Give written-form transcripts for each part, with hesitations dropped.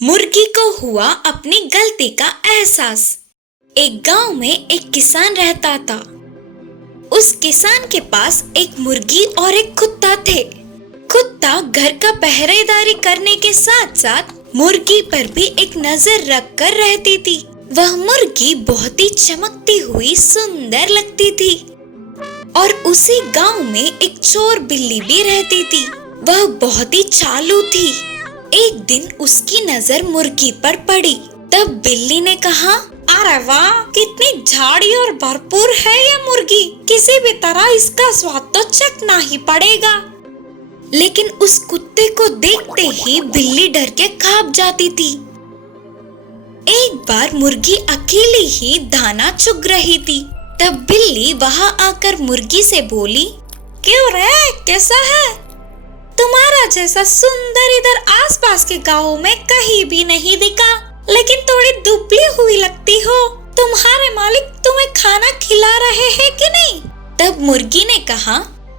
मुर्गी को हुआ अपनी गलती का एहसास। एक गांव में एक किसान रहता था। उस किसान के पास एक मुर्गी और एक कुत्ता थे। कुत्ता घर का पहरेदारी करने के साथ साथ मुर्गी पर भी एक नजर रख कर रहती थी। वह मुर्गी बहुत ही चमकती हुई सुंदर लगती थी। और उसी गांव में एक चोर बिल्ली भी रहती थी। वह बहुत ही चालू थी। एक दिन उसकी नजर मुर्गी पर पड़ी। तब बिल्ली ने कहा, अरे वाह, कितनी झाड़ी और भरपूर है ये मुर्गी, किसी भी तरह इसका स्वाद तो चखना ही पड़ेगा। लेकिन उस कुत्ते को देखते ही बिल्ली डर के कांप जाती थी। एक बार मुर्गी अकेली ही दाना चुग रही थी। तब बिल्ली वहां आकर मुर्गी से बोली, क्यों रे, कैसा है? तुम्हारा जैसा सुंदर इधर आसपास के गांवों में कहीं भी नहीं दिखा, लेकिन थोड़ी दुबली हुई लगती हो। तुम्हारे मालिक तुम्हें खाना खिला रहे हैं कि नहीं? तब मुर्गी ने कहा,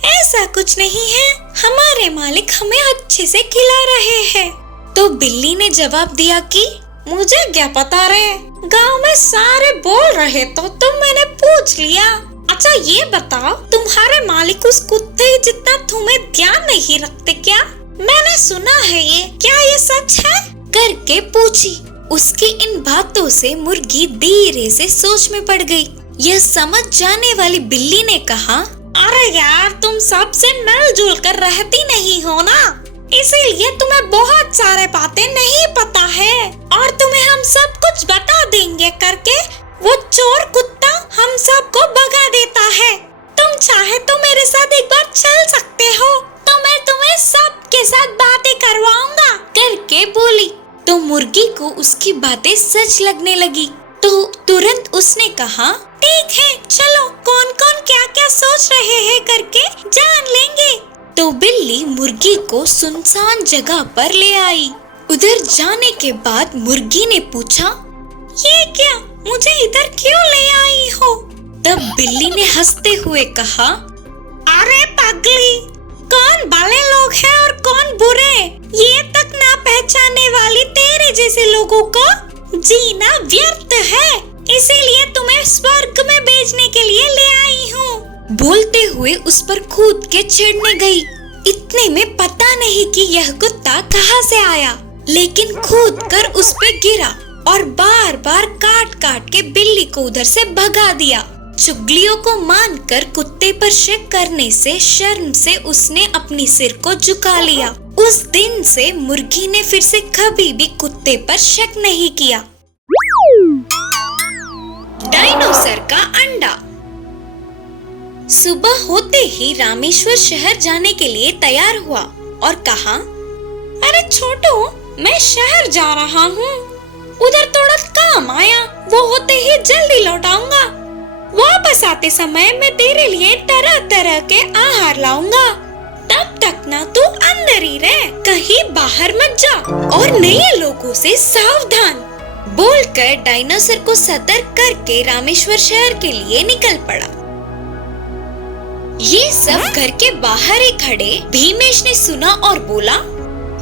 ऐसा कुछ नहीं है, हमारे मालिक हमें अच्छे से खिला रहे हैं। तो बिल्ली ने जवाब दिया कि मुझे क्या पता रे, गांव में सारे बोल रहे तो मैंने पूछ लिया। अच्छा ये बताओ, तुम्हारे मालिक उस कुत्ते जितना तुम्हें ध्यान नहीं रखते क्या? मैंने सुना है ये, क्या ये सच है? करके पूछी। उसकी इन बातों से मुर्गी धीरे से सोच में पड़ गई। यह समझ जाने वाली बिल्ली ने कहा, अरे यार, तुम सबसे मिलजुल कर रहती नहीं हो ना, इसीलिए तुम्हें बहुत सारे बातें नहीं पता है और तुम्हें हम सब कुछ बता देंगे करके वो चोर कुत्ता हम सबको भगा देता है। तुम चाहे तो मेरे साथ एक बार चल सकते हो, तो मैं तुम्हें सबके साथ बातें करवाऊंगा करके बोली। तो मुर्गी को उसकी बातें सच लगने लगी। तो तुरंत उसने कहा, ठीक है, चलो, कौन कौन क्या क्या सोच रहे हैं करके जान लेंगे। तो बिल्ली मुर्गी को सुनसान जगह पर ले आई। उधर जाने के बाद मुर्गी ने पूछा, ये क्या, मुझे इधर क्यों ले आई हो? तब बिल्ली ने हंसते हुए कहा, अरे पगली, कौन भले लोग हैं और कौन बुरे, ये तक ना पहचानने वाली तेरे जैसे लोगों को जीना व्यर्थ है, इसीलिए तुम्हें स्वर्ग में भेजने के लिए ले आई हूँ। बोलते हुए उस पर कूद के चिढ़ने गई। इतने में पता नहीं कि यह कुत्ता कहाँ से आया, लेकिन कूद कर उस पे गिरा और बार बार काट काट के बिल्ली को उधर से भगा दिया। चुगलियों को मानकर कुत्ते पर शक करने से शर्म से उसने अपनी सिर को झुका लिया। उस दिन से मुर्गी ने फिर से कभी भी कुत्ते पर शक नहीं किया। डायनोसर का अंडा। सुबह होते ही रामेश्वर शहर जाने के लिए तैयार हुआ और कहा, अरे छोटू, मैं शहर जा रहा हूँ, उधर थोड़ा काम आया, वो होते ही जल्दी लौट आऊंगा। वापस आते समय मैं तेरे लिए तरह तरह के आहार लाऊंगा। तब तक ना तू अंदर ही रह, कहीं बाहर मत जा और नए लोगों से सावधान। बोलकर डायनासोर को सतर्क करके रामेश्वर शहर के लिए निकल पड़ा। ये सब घर के बाहर ही खड़े भीमेश ने सुना और बोला,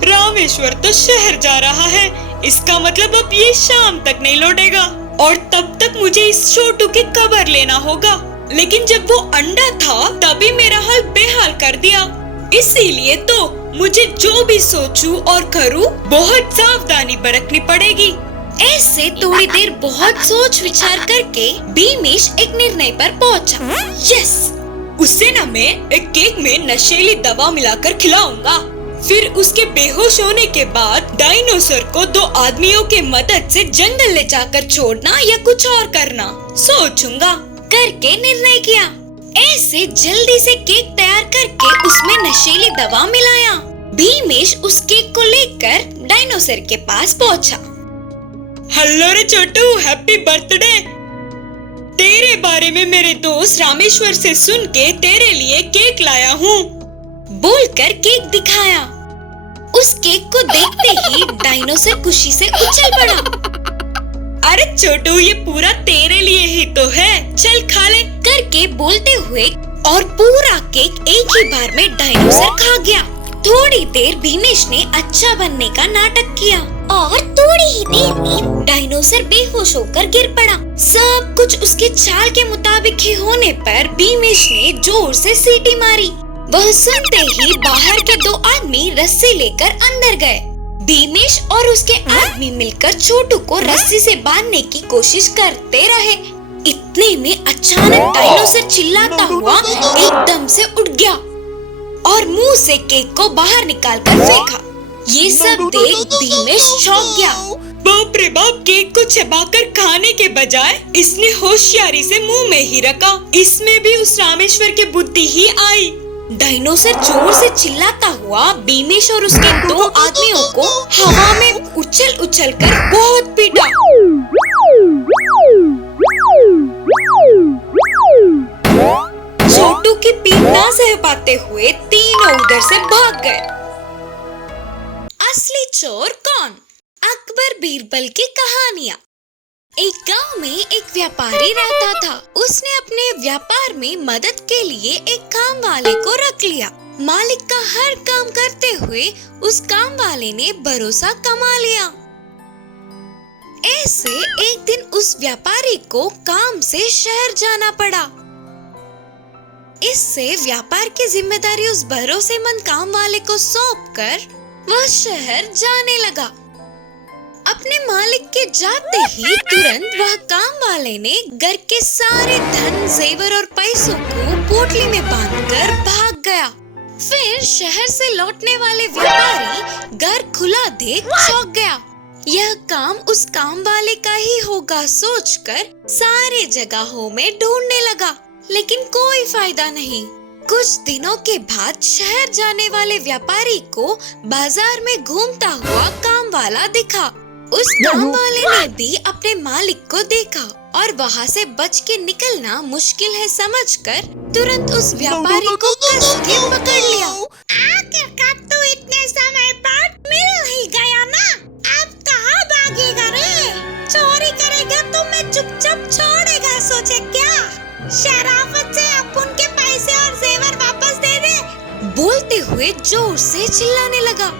रामेश्वर तो शहर जा रहा है, इसका मतलब अब ये शाम तक नहीं लौटेगा और तब तक मुझे इस छोटू की खबर लेना होगा। लेकिन जब वो अंडा था तभी मेरा हाल बेहाल कर दिया, इसीलिए तो मुझे जो भी सोचूं और करूं बहुत सावधानी बरतनी पड़ेगी। ऐसे थोड़ी देर बहुत सोच विचार करके भीमेश एक निर्णय पर पहुंचा। यस, उससे ना मैं एक केक में नशीली दवा मिलाकर खिलाऊंगा, फिर उसके बेहोश होने के बाद डायनासोर को 2 आदमियों के मदद से जंगल ले जाकर छोड़ना या कुछ और करना सोचूंगा करके निर्णय किया। ऐसे जल्दी से केक तैयार करके उसमें नशीली दवा मिलाया। भीमेश उस केक को लेकर डायनासोर के पास पहुंचा। हेलो रे छोटू, हैप्पी बर्थडे। तेरे बारे में मेरे दोस्त रामेश्वर से सुन के तेरे लिए केक लाया हूँ। बोलकर केक दिखाया। उस केक को देखते ही डायनासोर खुशी से उछल पड़ा। अरे छोटू, ये पूरा तेरे लिए ही तो है, चल खा ले करके बोलते हुए और पूरा केक एक ही बार में डायनासोर खा गया। थोड़ी देर भीमेश ने अच्छा बनने का नाटक किया और थोड़ी डायनासोर बेहोश होकर गिर पड़ा। सब कुछ उसके चाल के मुताबिक ही होने पर भीमेश ने जोर से सीटी मारी। वह सुनते ही बाहर के दो आदमी रस्सी लेकर अंदर गए। भीमेश और उसके आदमी मिलकर छोटू को रस्सी से बांधने की कोशिश करते रहे। इतने में अचानक डायनासोर चिल्लाता हुआ एकदम से उठ गया और मुंह से केक को बाहर निकालकर फेंका। ये सब देख भीमेश चौंक गया। बाप रे बाप, केक को चबाकर खाने के बजाय इसने होशियारी से मुंह में ही रखा। इसमें भी उस रामेश्वर की बुद्धि ही आई। डायनासोर जोर से चिल्लाता हुआ भीमेश और उसके दो आदमियों को हवा में उछल उछल कर बहुत पीटा। छोटू की पीठ ना सह पाते हुए तीनों उधर से भाग गए। असली चोर कौन? अकबर बीरबल की कहानियाँ। एक गांव में एक व्यापारी रहता था। उसने अपने व्यापार में मदद के लिए एक काम वाले को रख लिया। मालिक का हर काम करते हुए उस काम वाले ने भरोसा कमा लिया। ऐसे एक दिन उस व्यापारी को काम से शहर जाना पड़ा। इससे व्यापार की जिम्मेदारी उस भरोसेमंद काम वाले को सौंपकर वह शहर जाने लगा। अपने मालिक के जाते ही तुरंत वह काम वाले ने घर के सारे धन, जेवर और पैसों को पोटली में बांधकर भाग गया। फिर शहर से लौटने वाले व्यापारी घर खुला देख चौंक गया। यह काम उस काम वाले का ही होगा सोचकर सारे जगहों में ढूंढने लगा, लेकिन कोई फायदा नहीं। कुछ दिनों के बाद शहर जाने वाले व्यापारी को बाजार में घूमता हुआ काम वाला दिखा। उस काम वाले ने भी अपने मालिक को देखा और वहाँ से बच के निकलना मुश्किल है समझकर तुरंत उस व्यापारी को कस के पकड़ लिया। आखिरकार तू इतने समय बाद मिल ही गया ना, अब कहाँ भागेगा रे? चोरी करेगा तो मैं चुपचाप छोड़ेगा सोचे क्या? शराफत से अपन के पैसे और जेवर वापस दे दे। बोलते हुए जोर से चिल्लाने लगा।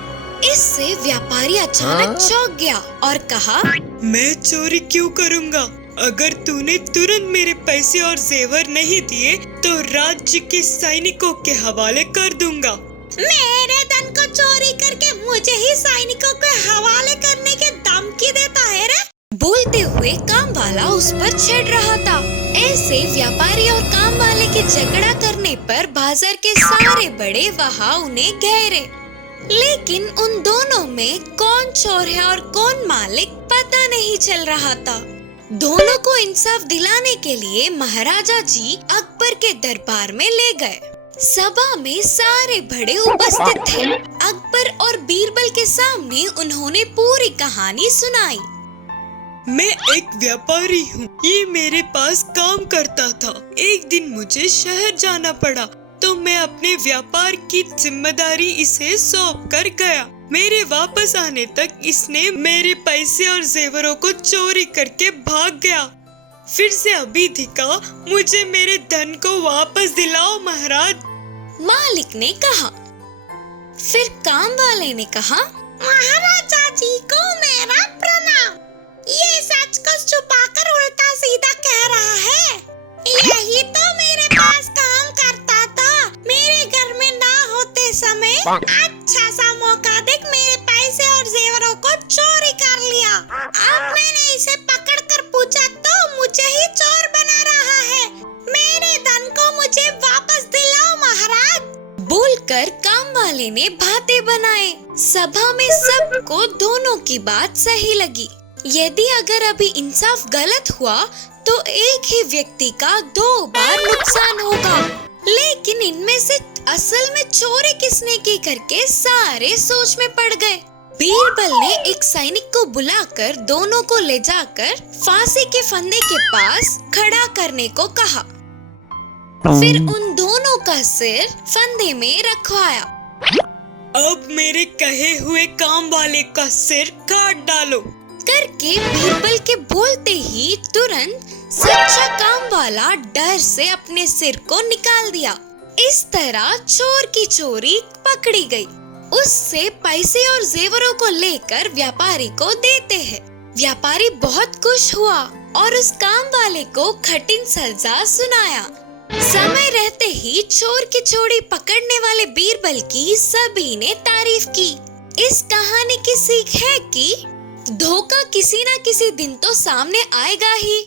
इससे व्यापारी अचानक चौंक गया और कहा, मैं चोरी क्यों करूँगा? अगर तूने तुरंत मेरे पैसे और जेवर नहीं दिए तो राज्य के सैनिकों के हवाले कर दूंगा। मेरे धन को चोरी करके मुझे ही सैनिकों के हवाले करने की धमकी देता है रे? बोलते हुए काम वाला उस पर चिढ़ रहा था। ऐसे व्यापारी और काम वाले के झगड़ा करने पर बाजार के सारे बड़े वहाँ उन्हें घेरे, लेकिन उन दोनों में कौन चोर है और कौन मालिक पता नहीं चल रहा था। दोनों को इंसाफ दिलाने के लिए महाराजा जी अकबर के दरबार में ले गए। सभा में सारे बड़े उपस्थित थे। अकबर और बीरबल के सामने उन्होंने पूरी कहानी सुनाई। मैं एक व्यापारी हूँ, ये मेरे पास काम करता था। एक दिन मुझे शहर जाना पड़ा तो मैं अपने व्यापार की जिम्मेदारी इसे सौंप कर गया। मेरे वापस आने तक इसने मेरे पैसे और जेवरों को चोरी करके भाग गया। फिर से अभी दिखा, मुझे मेरे धन को वापस दिलाओ महाराज। मालिक ने कहा। फिर काम वाले ने कहा, महाराजा जी को मेरा प्रणाम। ये सच को छुपाकर उल्टा सीधा कह रहा है। यही तो मेरे पास काम करता था। मेरे घर में ना होते समय अच्छा सा मौका देख मेरे पैसे और जेवरों को चोरी कर लिया। अब मैंने इसे पकड़कर पूछा तो मुझे ही चोर बना रहा है। मेरे धन को मुझे वापस दिलाओ महाराज। बोलकर काम वाले ने बातें बनाए। सभा में सबको दोनों की बात सही लगी। यदि अगर अभी इंसाफ गलत हुआ तो एक ही व्यक्ति का 2 बार नुकसान होगा। लेकिन इनमें से असल में चोरी किसने की करके सारे सोच में पड़ गए। बीरबल ने एक सैनिक को बुलाकर दोनों को ले जाकर फांसी के फंदे के पास खड़ा करने को कहा। फिर उन दोनों का सिर फंदे में रखवाया। अब मेरे कहे हुए काम वाले का सिर काट डालो करके बीरबल के बोलते ही तुरंत सच्चा काम वाला डर से अपने सिर को निकाल दिया। इस तरह चोर की चोरी पकड़ी गई। उससे पैसे और जेवरों को लेकर व्यापारी को देते हैं। व्यापारी बहुत खुश हुआ और उस काम वाले को कठिन सजा सुनाया। समय रहते ही चोर की चोरी पकड़ने वाले बीरबल की सभी ने तारीफ की। इस कहानी की सीख है कि धोखा किसी न किसी दिन तो सामने आएगा ही।